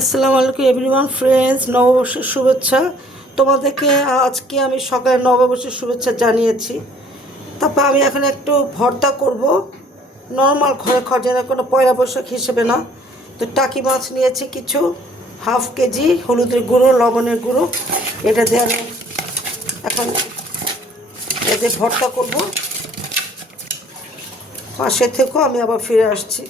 আসসালামু আলাইকুম everyone friends, নববর্ষের শুভেচ্ছা। তোমাদেরকে আজকে আমি সকালে নববর্ষের শুভেচ্ছা জানিয়েছি। তারপর আমি এখন একটু ভর্তা করব, নর্মাল ঘরে খরচার, কোনো পয়লা বৈশাখ হিসেবে না। তো টাকি মাছ নিয়েছি কিছু, হাফ কেজি, হলুদের গুঁড়ো, লবণের গুঁড়ো, এটা দিয়ে আমি এখন এতে ভর্তা করব। পাশে থেকেও আমি আবার ফিরে আসছি।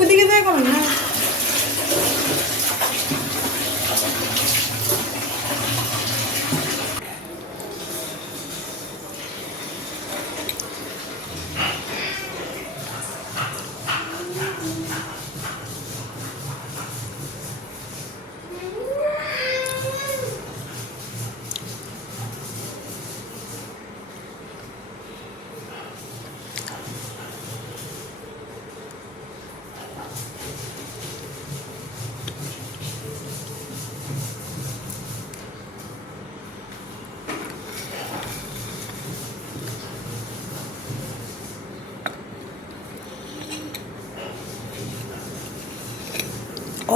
ওদিকে যাই করুন না।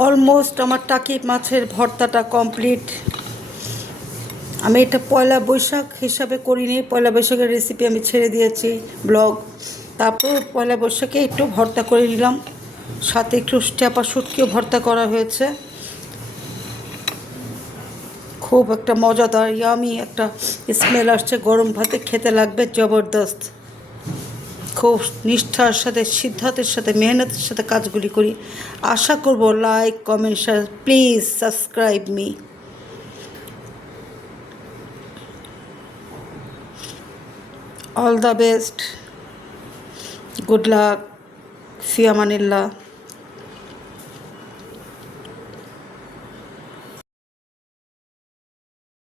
অলমোস্ট আমার টাকি মাছের ভর্তাটা কমপ্লিট। আমি এটা পয়লা বৈশাখ হিসাবে করিনি, পয়লা বৈশাখের রেসিপি আমি ছেড়ে দিয়েছি ব্লগ। তারপর পয়লা বৈশাখে একটু ভর্তা করে নিলাম, সাথে একটু চাপা শুটকিও ভর্তা করা হয়েছে। খুব একটা মজাদার ইয়ামি একটা স্মেল আসছে, গরম ভাতে খেতে লাগবে জবরদস্ত। খুব নিষ্ঠার সাথে, সিদ্ধান্তের সাথে, মেহনতের সাথে কাজগুলি করি। আশা করব like, comment, share, please subscribe me. All the best, good luck, ফি আমানিল্লাহ।